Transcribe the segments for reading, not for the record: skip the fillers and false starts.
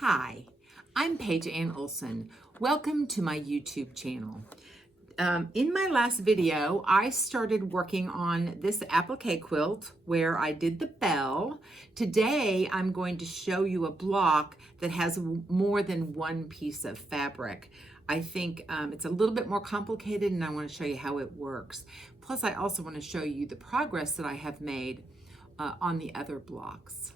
Hi, I'm Paige Ann Olson. Welcome to my YouTube channel. In my last video, I started working on this applique quilt where I did the bell. Today, I'm going to show you a block that has more than one piece of fabric. I think it's a little bit more complicated and I want to show you how it works. Plus, I also want to show you the progress that I have made on the other blocks.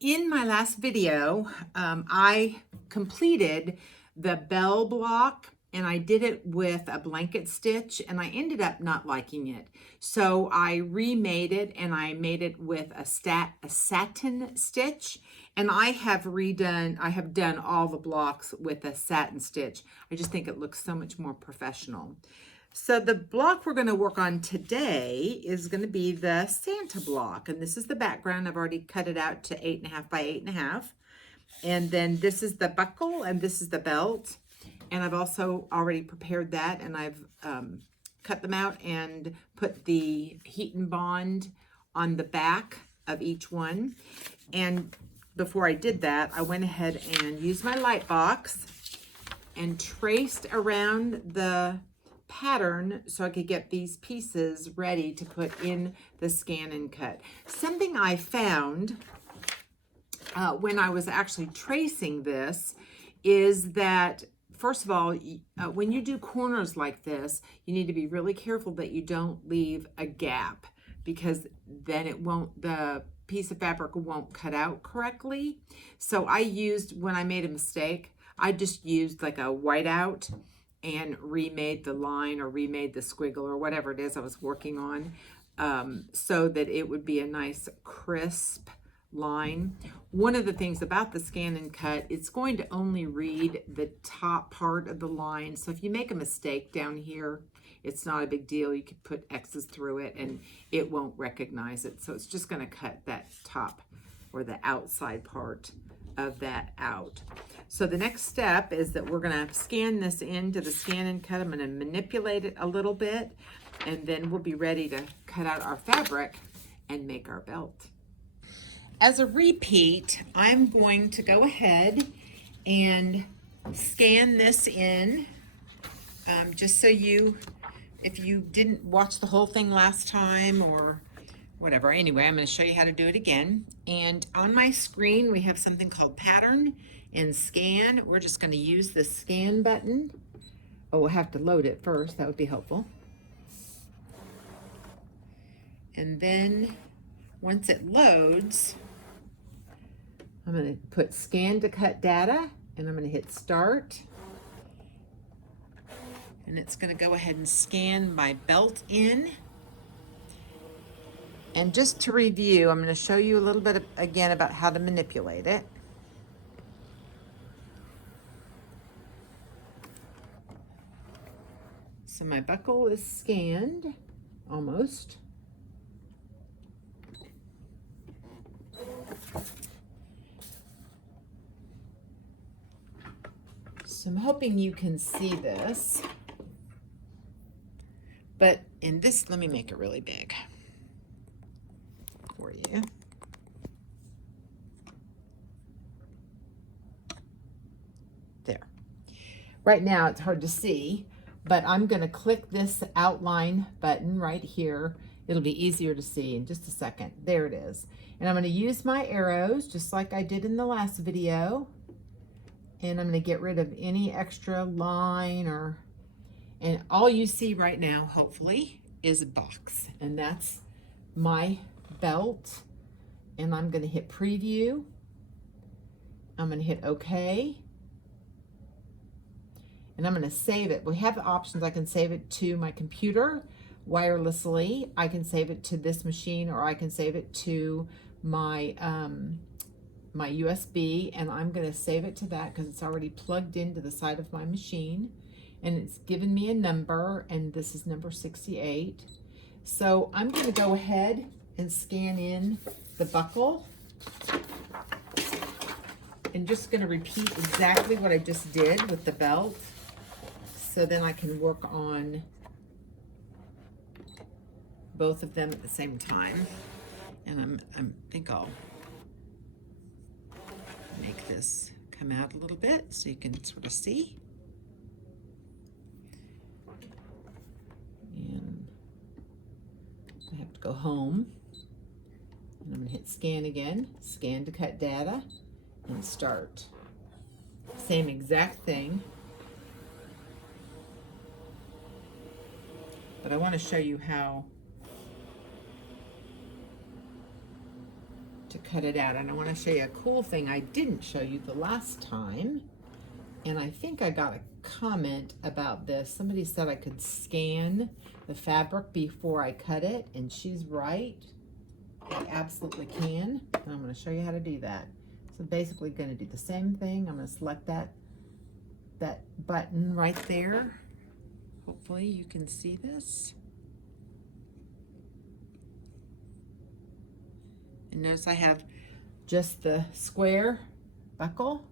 In my last video, I completed the bell block and I did it with a blanket stitch and I ended up not liking it. So I remade it and I made it with a satin stitch, and I have done all the blocks with a satin stitch. I just think it looks so much more professional. So the block we're going to work on today is going to be the Santa block. And this is the background. I've already cut it out to 8.5 by 8.5. And then this is the buckle and this is the belt. And I've also already prepared that, and I've cut them out and put the heat and bond on the back of each one. And before I did that, I went ahead and used my light box and traced around the pattern so I could get these pieces ready to put in the scan and cut. Something I found when I was actually tracing this is that, first of all, when you do corners like this, you need to be really careful that you don't leave a gap, because then the piece of fabric won't cut out correctly. So when I made a mistake, I just used like a whiteout and remade the line or remade the squiggle or whatever it is I was working on, so that it would be a nice crisp line. One of the things about the scan and cut, it's going to only read the top part of the line. So if you make a mistake down here, it's not a big deal. You could put X's through it and it won't recognize it. So it's just going to cut that top or the outside part of that out. So the next step is that we're going to scan this into the scan and cut. I'm going to manipulate it a little bit, and then we'll be ready to cut out our fabric and make our belt. As a repeat, I'm going to go ahead and scan this in, just so if you didn't watch the whole thing last time or whatever. Anyway, I'm going to show you how to do it again. And on my screen, we have something called pattern and scan. We're just going to use the scan button. Oh, we'll have to load it first. That would be helpful. And then once it loads, I'm going to put scan to cut data, and I'm going to hit start. And it's going to go ahead and scan my belt in. And just to review, I'm going to show you a little bit again about how to manipulate it. So my buckle is scanned, almost. So I'm hoping you can see this. But in this, let me make it really big for you. There. Right now it's hard to see, but I'm going to click this outline button right here. It'll be easier to see in just a second. There it is. And I'm going to use my arrows just like I did in the last video. And I'm going to get rid of any extra line and all you see right now, hopefully, is a box. And that's my belt. And I'm going to hit preview. I'm going to hit OK. And I'm going to save it. We have options. I can save it to my computer wirelessly. I can save it to this machine, or I can save it to my my USB, and I'm going to save it to that because it's already plugged into the side of my machine, and it's given me a number, and this is number 68. So I'm going to go ahead and scan in the buckle, and just going to repeat exactly what I just did with the belt, so then I can work on both of them at the same time. And I think I'll Make this come out a little bit so you can sort of see. And I have to go home. And I'm going to hit scan again, scan to cut data, and start. Same exact thing. But I want to show you how to cut it out. And I want to show you a cool thing I didn't show you the last time. And I think I got a comment about this. Somebody said I could scan the fabric before I cut it, and she's right. I absolutely can. And I'm going to show you how to do that. So basically going to do the same thing. I'm going to select that button right there. Hopefully you can see this. And notice I have just the square buckle.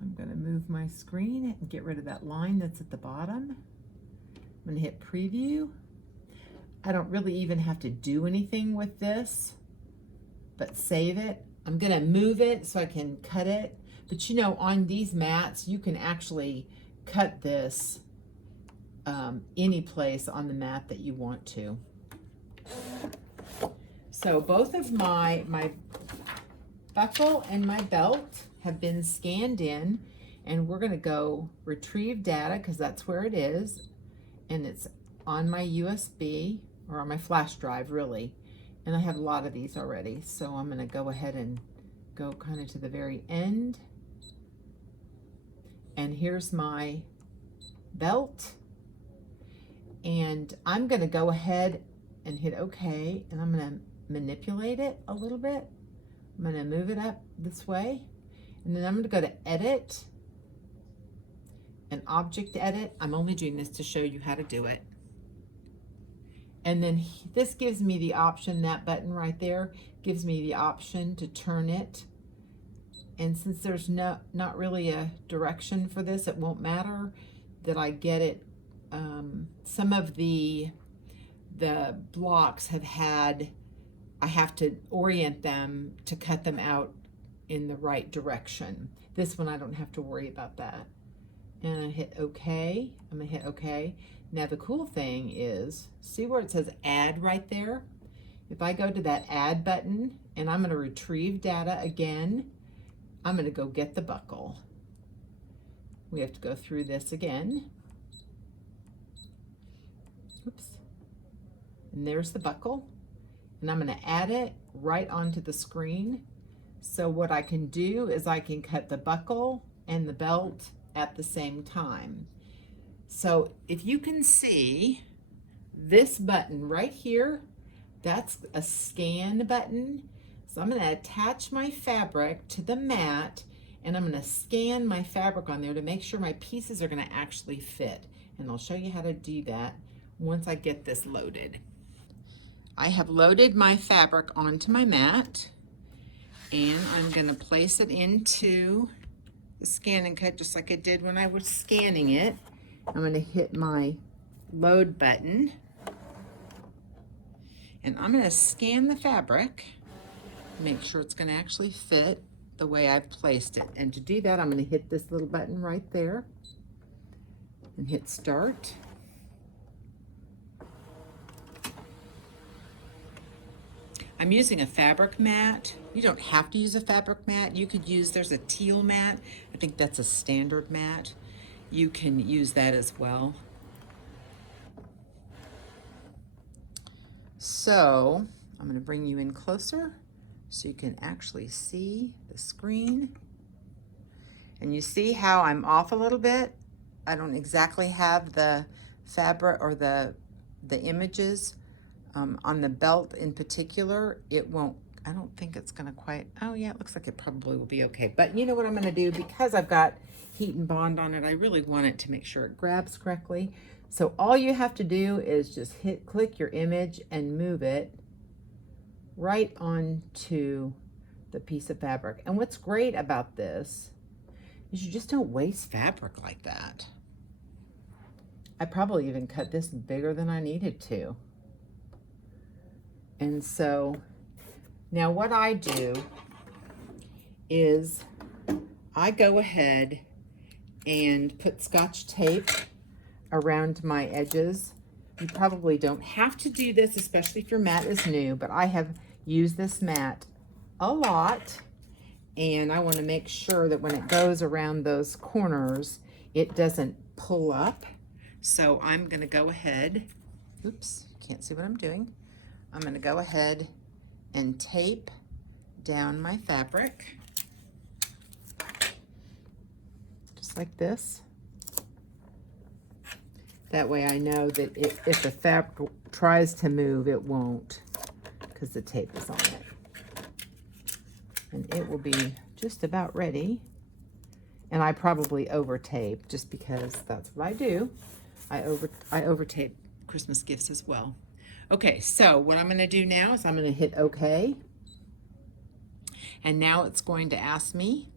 I'm going to move my screen and get rid of that line that's at the bottom. I'm going to hit preview. I don't really even have to do anything with this, but save it. I'm going to move it so I can cut it. But you know, on these mats, you can actually cut this any place on the mat that you want to. So both of my buckle and my belt have been scanned in, and we're going to go retrieve data because that's where it is, and it's on my USB or on my flash drive really, and I have a lot of these already. So I'm going to go ahead and go kind of to the very end, and here's my belt, and I'm going to go ahead and hit OK, and I'm going to manipulate it a little bit. I'm going to move it up this way, and then I'm going to go to edit and object edit. I'm only doing this to show you how to do it. And then this gives me the option, that button right there gives me the option to turn it. And since there's not really a direction for this, it won't matter that I get it. Some of the blocks have had, I have to orient them to cut them out in the right direction. This one I don't have to worry about that. And I hit OK. I'm gonna hit OK. Now the cool thing is, see where it says add right there? If I go to that add button and I'm gonna retrieve data again, I'm gonna go get the buckle. We have to go through this again. Oops. And there's the buckle. And I'm gonna add it right onto the screen. So what I can do is I can cut the buckle and the belt at the same time. So if you can see this button right here, that's a scan button. So I'm going to attach my fabric to the mat, and I'm going to scan my fabric on there to make sure my pieces are going to actually fit. And I'll show you how to do that once I get this loaded. I have loaded my fabric onto my mat, and I'm going to place it into the scan and cut just like I did when I was scanning it. I'm going to hit my load button, and I'm going to scan the fabric, make sure it's going to actually fit the way I've placed it. And to do that, I'm going to hit this little button right there and hit start. I'm using a fabric mat. You don't have to use a fabric mat. You could use, there's a teal mat. I think that's a standard mat. You can use that as well. So I'm going to bring you in closer so you can actually see the screen. And you see how I'm off a little bit? I don't exactly have the fabric or the images. On the belt in particular, it won't, I don't think it's gonna quite, oh yeah, it looks like it probably will be okay. But you know what I'm gonna do, because I've got heat and bond on it, I really want it to make sure it grabs correctly. So all you have to do is just click your image and move it right onto the piece of fabric. And what's great about this is you just don't waste fabric like that. I probably even cut this bigger than I needed to. And so now what I do is I go ahead and put Scotch tape around my edges. You probably don't have to do this, especially if your mat is new, but I have used this mat a lot, and I want to make sure that when it goes around those corners, it doesn't pull up. So I'm going to go ahead, oops, can't see what I'm doing. I'm going to go ahead and tape down my fabric, just like this. That way I know that if the fabric tries to move, it won't, because the tape is on it. And it will be just about ready. And I probably over tape, just because that's what I do. I over tape Christmas gifts as well. Okay, so what I'm going to do now is I'm going to hit OK. And now it's going to ask me,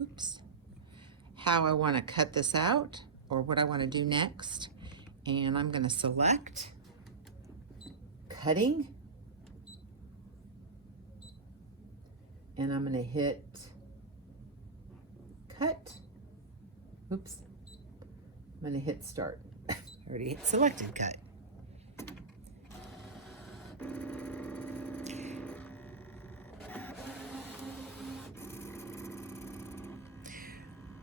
oops, how I want to cut this out, or what I want to do next. And I'm going to select cutting, and I'm going to hit cut. Oops, I'm going to hit start. I already hit selected cut.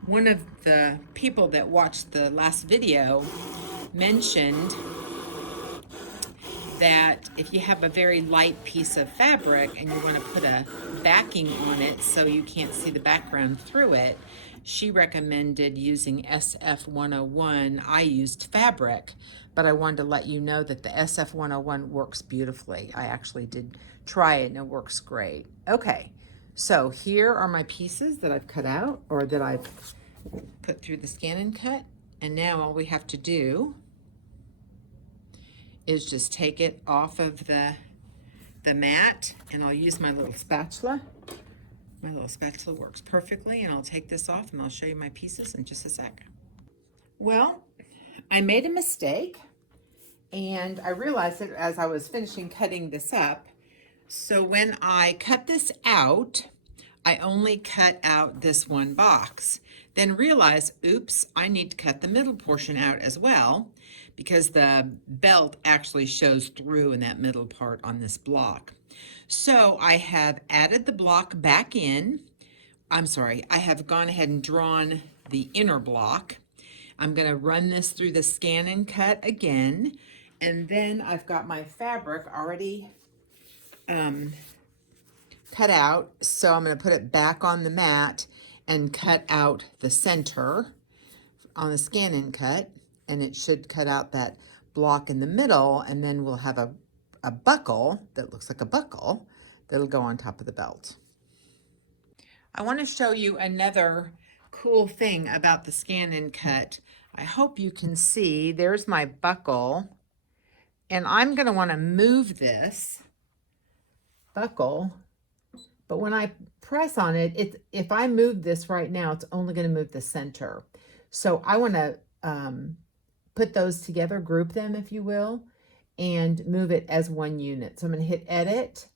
One of the people that watched the last video mentioned that if you have a very light piece of fabric and you want to put a backing on it so you can't see the background through it, she recommended using SF101. I used fabric, but I wanted to let you know that the SF101 works beautifully. I actually did try it and it works great. Okay, so here are my pieces that I've cut out, or that I've put through the scan and cut, and now all we have to do is just take it off of the mat, and I'll use my little spatula. My little spatula works perfectly, and I'll take this off and I'll show you my pieces in just a sec. Well, I made a mistake, and I realized it as I was finishing cutting this up. So when I cut this out, I only cut out this one box. Then realize, oops, I need to cut the middle portion out as well, because the belt actually shows through in that middle part on this block. So I have added the block back in. I'm sorry, I have gone ahead and drawn the inner block. I'm going to run this through the scan and cut again, and then I've got my fabric already cut out, so I'm going to put it back on the mat and cut out the center on the scan and cut, and it should cut out that block in the middle, and then we'll have a buckle that looks like a buckle that'll go on top of the belt. I want to show you another cool thing about the scan and cut. I hope you can see, there's my buckle, and I'm going to want to move this buckle, but when I press on it, if I move this right now, it's only going to move the center. So I want to put those together, group them, if you will, and move it as one unit. So I'm going to hit edit,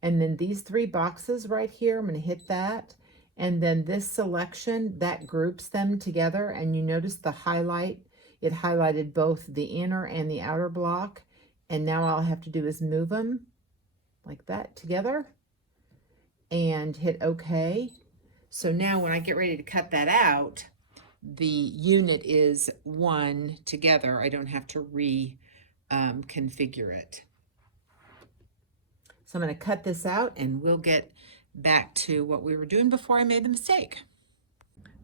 and then these three boxes right here, I'm going to hit that, and then this selection, that groups them together, and you notice the highlight, it highlighted both the inner and the outer block, and now all I have to do is move them like that together and hit OK. So now when I get ready to cut that out, the unit is one together. I don't have to configure it. So I'm going to cut this out, and we'll get back to what we were doing before I made the mistake.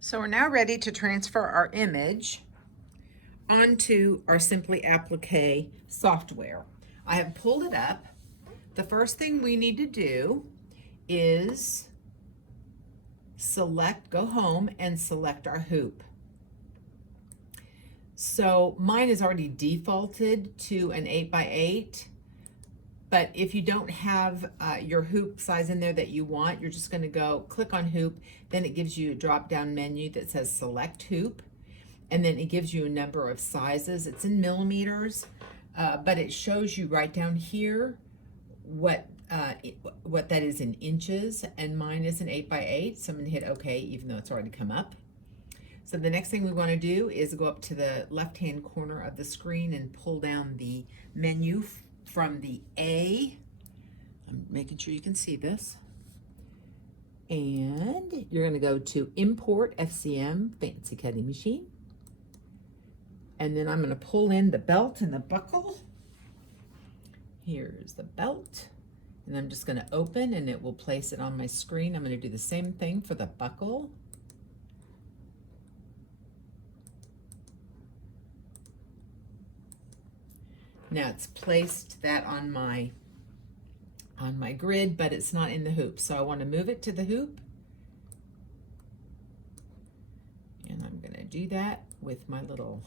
So we're now ready to transfer our image onto our Simply Applique software. I have pulled it up. The first thing we need to do is go home and select our hoop. So mine is already defaulted to an 8x8, but if you don't have your hoop size in there that you want, you're just going to go click on hoop, then it gives you a drop down menu that says select hoop, and then it gives you a number of sizes. It's in millimeters, but it shows you right down here what what that is in inches, and mine is an 8x8, so I'm going to hit OK even though it's already come up. So the next thing we want to do is go up to the left-hand corner of the screen and pull down the menu from the A. I'm making sure you can see this. And you're going to go to Import FCM Fancy Cutting Machine. And then I'm going to pull in the belt and the buckle. Here's the belt. And I'm just going to open and it will place it on my screen. I'm going to do the same thing for the buckle. Now it's placed that on my grid, but it's not in the hoop. So I want to move it to the hoop. And I'm going to do that with my little,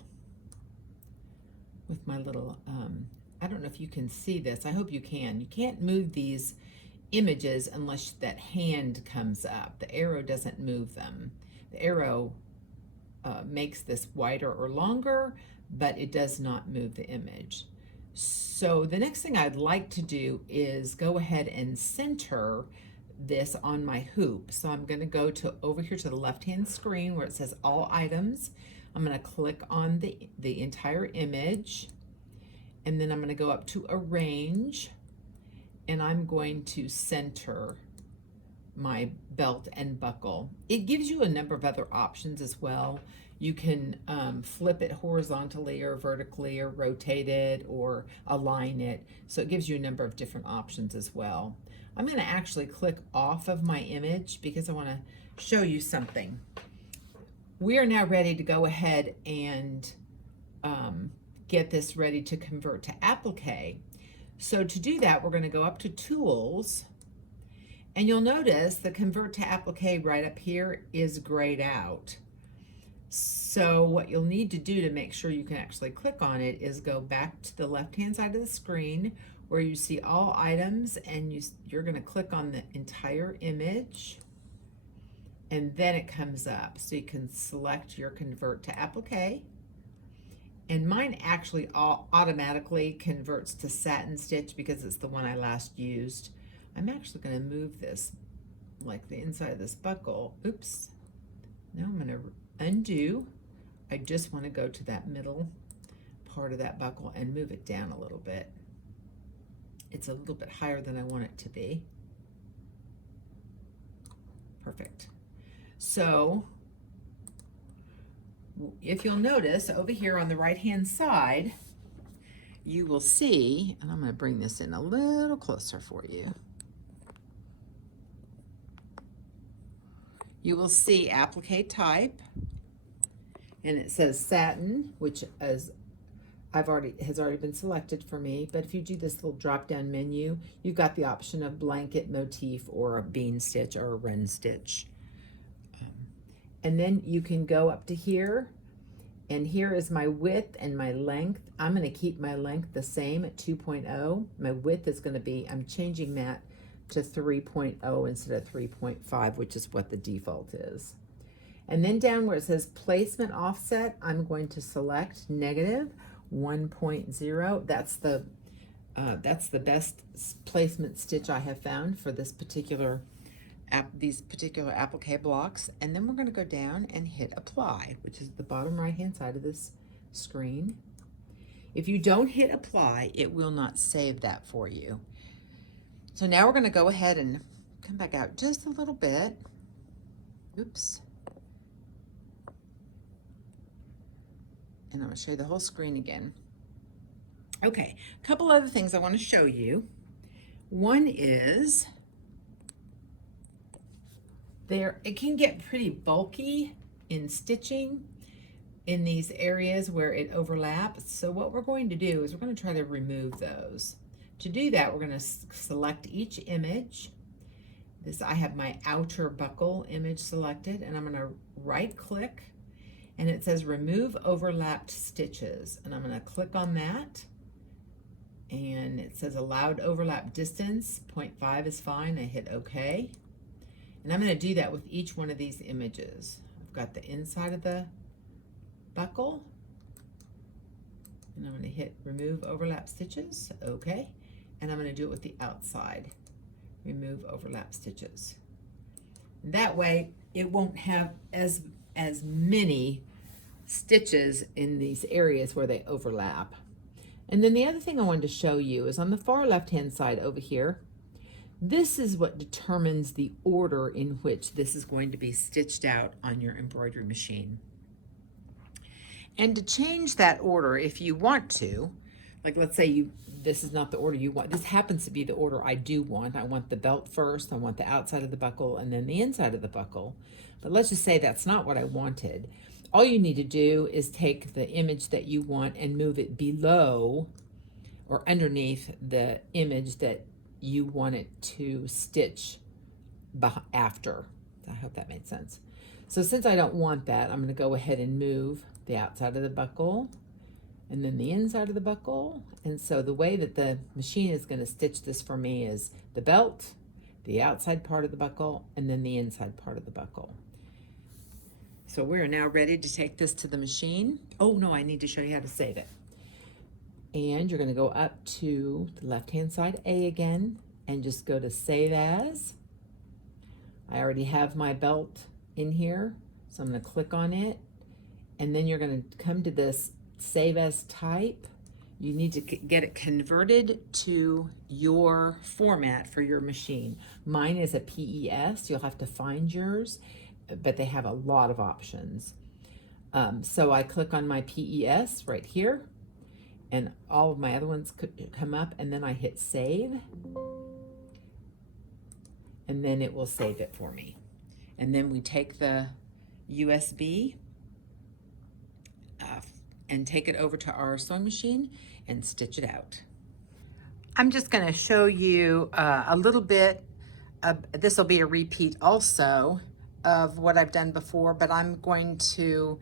I don't know if you can see this. I hope you can. You can't move these images unless that hand comes up. The arrow doesn't move them. The arrow makes this wider or longer, but it does not move the image. So the next thing I'd like to do is go ahead and center this on my hoop. So I'm going to go to over here to the left-hand screen where it says All Items. I'm going to click on the entire image, and then I'm going to go up to Arrange, and I'm going to center my belt and buckle. It gives you a number of other options as well. You can flip it horizontally or vertically, or rotate it or align it. So it gives you a number of different options as well. I'm going to actually click off of my image because I want to show you something. We are now ready to go ahead and get this ready to convert to applique. So to do that, we're going to go up to Tools, and you'll notice the Convert to Applique right up here is grayed out. So what you'll need to do to make sure you can actually click on it is go back to the left-hand side of the screen where you see All Items, and you're going to click on the entire image, and then it comes up. So you can select your Convert to Applique. And mine actually automatically converts to satin stitch because it's the one I last used. I'm actually going to move this, like the inside of this buckle. Oops. Now I'm going to undo. I just want to go to that middle part of that buckle and move it down a little bit. It's a little bit higher than I want it to be. Perfect. So if you'll notice over here on the right hand side, you will see, and I'm going to bring this in a little closer for you. You will see applique type, and it says satin, which has already been selected for me. But if you do this little drop down menu, you've got the option of blanket, motif, or a bean stitch or a run stitch. And then you can go up to here, and here is my width and my length. I'm going to keep my length the same at 2.0. My width is going to be, I'm changing that to 3.0 instead of 3.5, which is what the default is. And then down where it says placement offset, I'm going to select negative 1.0. That's the best placement stitch I have found for this particular these particular applique blocks. And then we're going to go down and hit apply, which is the bottom right hand side of this screen. If you don't hit apply, it will not save that for you. So now we're going to go ahead and come back out just a little bit. Oops. And I'm going to show you the whole screen again. Okay, a couple other things I want to show you. One is it can get pretty bulky in stitching in these areas where it overlaps. So what we're going to do is we're going to try to remove those. To do that, we're going to select each image. I have my outer buckle image selected, and I'm going to right click, and it says remove overlapped stitches, and I'm going to click on that, and it says allowed overlap distance 0.5 is fine. I hit OK, and I'm going to do that with each one of these images. I've got the inside of the buckle, and I'm going to hit remove overlap stitches. OK, and I'm going to do it with the outside. remove overlap stitches. That way it won't have as many stitches in these areas where they overlap. And then the other thing I wanted to show you is on the far left hand side over here, this is what determines the order in which this is going to be stitched out on your embroidery machine. And to change that order, if you want to, like let's say this is not the order you want. This happens to be the order I do want. I want the belt first, I want the outside of the buckle, and then the inside of the buckle. But let's just say that's not what I wanted. All you need to do is take the image that you want and move it below or underneath the image that you want it to stitch after. I hope that made sense. So since I don't want that, I'm going to go ahead and move the outside of the buckle and then the inside of the buckle. And so the way that the machine is going to stitch this for me is the belt, the outside part of the buckle, and then the inside part of the buckle. So we're now ready to take this to the machine. Oh no, I need to show you how to save it. And you're going to go up to the left-hand side A again and just go to Save As. I already have my belt in here, so I'm going to click on it. And then you're going to come to this Save As Type. You need to get it converted to your format for your machine. Mine is a PES. You'll have to find yours, but they have a lot of options. So I click on my PES right here, and all of my other ones could come up, and then I hit Save, and then it will save it for me. And then we take the USB and take it over to our sewing machine and stitch it out. I'm just going to show you a little bit of, this will be a repeat also of what I've done before, but I'm going to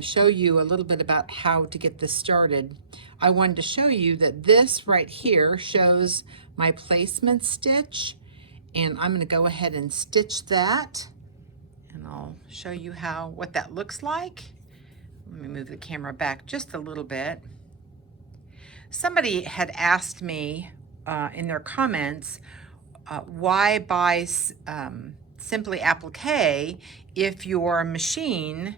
show you a little bit about how to get this started. I wanted to show you that this right here shows my placement stitch, and I'm going to go ahead and stitch that, and I'll show you what that looks like. Let me move the camera back just a little bit. Somebody had asked me in their comments, why buy Simply Applique if your machine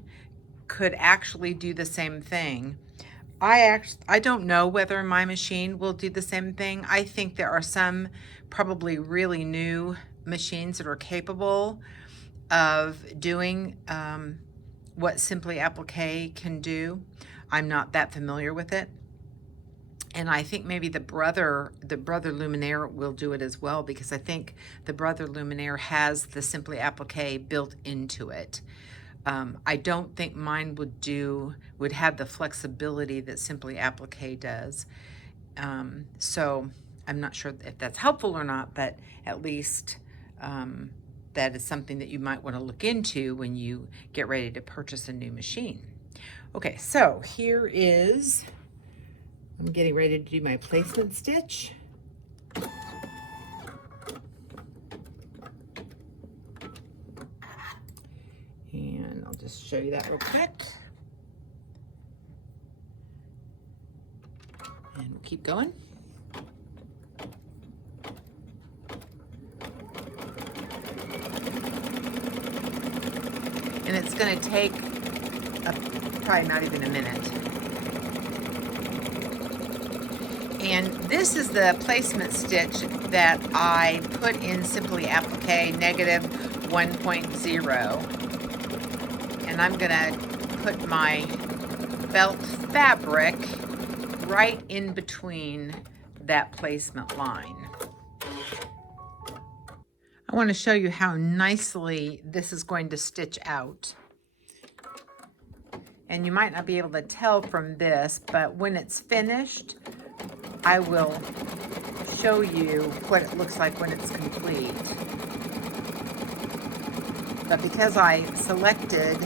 could actually do the same thing. I don't know whether my machine will do the same thing. I think there are some probably really new machines that are capable of doing what Simply Applique can do. I'm not that familiar with it. And I think maybe the Brother Luminaire will do it as well, because I think the Brother Luminaire has the Simply Applique built into it. I don't think mine would have the flexibility that Simply Applique does. So I'm not sure if that's helpful or not, but at least that is something that you might want to look into when you get ready to purchase a new machine. Okay, so here is, I'm getting ready to do my placement stitch. And I'll just show you that real quick. And we'll keep going. And it's going to take probably not even a minute. And this is the placement stitch that I put in Simply Applique negative 1.0. And I'm going to put my belt fabric right in between that placement line. I want to show you how nicely this is going to stitch out. And you might not be able to tell from this, but when it's finished, I will show you what it looks like when it's complete. But because I selected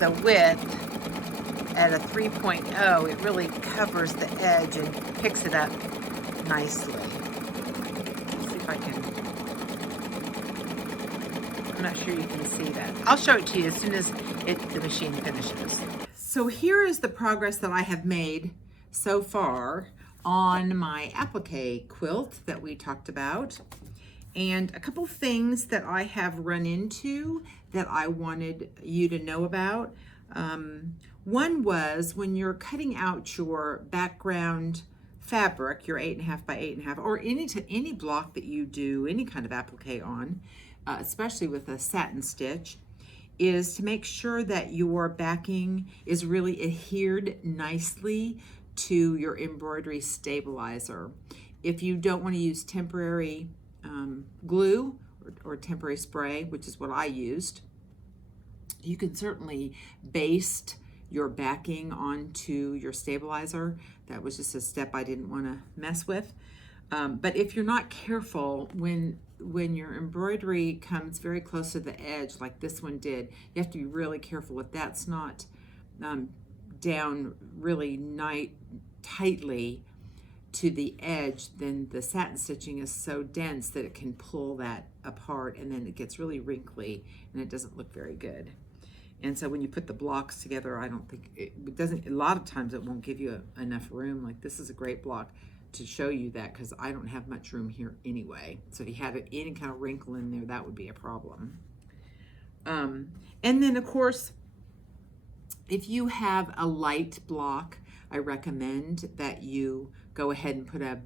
the width at a 3.0, it really covers the edge and picks it up nicely. Let's see if I can. I'm not sure you can see that. I'll show it to you as soon as the machine finishes. So here is the progress that I have made so far on my applique quilt that we talked about. And a couple things that I have run into that I wanted you to know about. One was when you're cutting out your background fabric, your 8.5 by 8.5, or any block that you do any kind of applique on, especially with a satin stitch, is to make sure that your backing is really adhered nicely to your embroidery stabilizer. If you don't want to use temporary glue or temporary spray, which is what I used, you can certainly baste your backing onto your stabilizer. That was just a step I didn't want to mess with. But if you're not careful, when your embroidery comes very close to the edge, like this one did, you have to be really careful. If that's not down really tightly to the edge, then the satin stitching is so dense that it can pull that apart, and then it gets really wrinkly and it doesn't look very good. And so when you put the blocks together, I don't think it doesn't, a lot of times it won't give you enough room. Like this is a great block to show you that, because I don't have much room here anyway. So if you had any kind of wrinkle in there, that would be a problem. And then of course, if you have a light block, I recommend that you go ahead and put a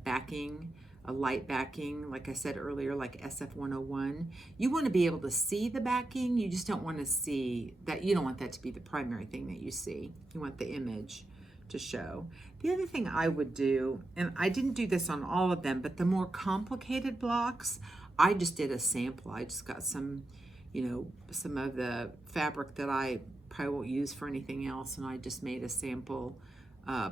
light backing, like I said earlier, like SF101. You want to be able to see the backing. You just don't want to see that. You don't want that to be the primary thing that you see. You want the image to show. The other thing I would do, and I didn't do this on all of them, but the more complicated blocks, I just did a sample. I just got some, some of the fabric that I probably won't use for anything else, and I just made a sample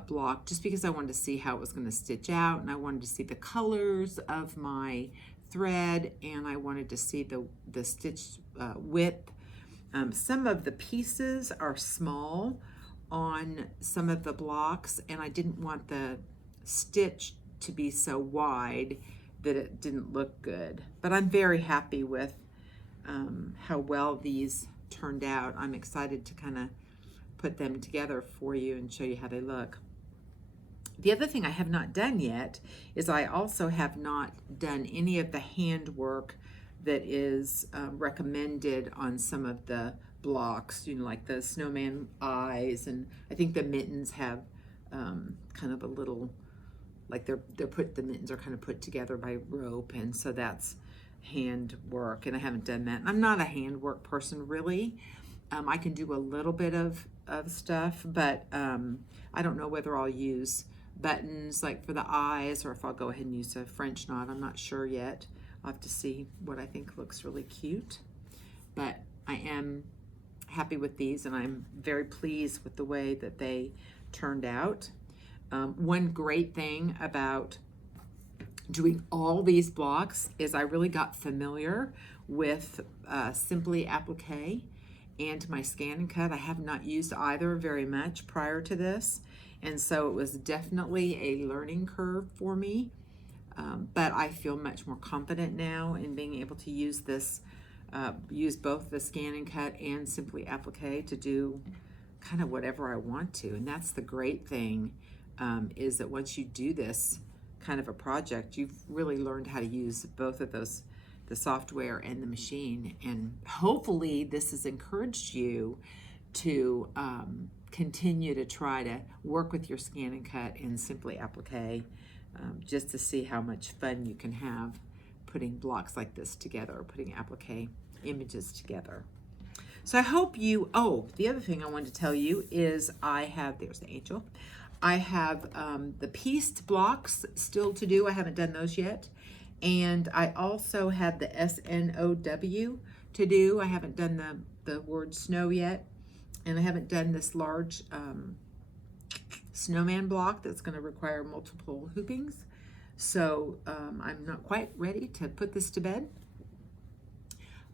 block just because I wanted to see how it was going to stitch out, and I wanted to see the colors of my thread, and I wanted to see the stitch width. Some of the pieces are small on some of the blocks, and I didn't want the stitch to be so wide that it didn't look good. But I'm very happy with how well these turned out. I'm excited to kind of put them together for you and show you how they look. The other thing I have not done yet is I also have not done any of the handwork that is recommended on some of the blocks, like the snowman eyes, and I think the mittens have kind of a little, like the mittens are kind of put together by rope, and so that's handwork, and I haven't done that. I'm not a handwork person really. I can do a little bit of stuff, but I don't know whether I'll use buttons like for the eyes or if I'll go ahead and use a French knot. I'm not sure yet. I'll have to see what I think looks really cute, but I am happy with these, and I'm very pleased with the way that they turned out. One great thing about doing all these blocks is I really got familiar with Simply Applique and my Scan and Cut. I have not used either very much prior to this, and so it was definitely a learning curve for me, but I feel much more confident now in being able to use this, use both the Scan and Cut and Simply Applique to do kind of whatever I want to. And that's the great thing, is that once you do this kind of a project, you've really learned how to use both of those, the software and the machine. And hopefully this has encouraged you to continue to try to work with your Scan and Cut and Simply Applique, just to see how much fun you can have putting blocks like this together, putting applique images together. So I hope you, oh, the other thing I wanted to tell you is I have, there's the angel, I have the pieced blocks still to do. I haven't done those yet. And I also have the SNOW to do. I haven't done the word snow yet. And I haven't done this large snowman block that's going to require multiple hoopings. So I'm not quite ready to put this to bed.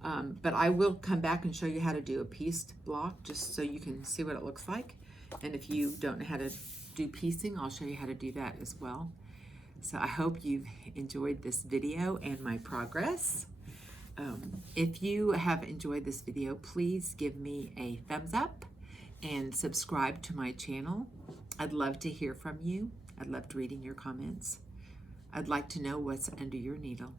But I will come back and show you how to do a pieced block just so you can see what it looks like. And if you don't know how to do piecing, I'll show you how to do that as well. So I hope you've enjoyed this video and my progress. If you have enjoyed this video, please give me a thumbs up and subscribe to my channel. I'd love to hear from you. I'd love reading your comments. I'd like to know what's under your needle.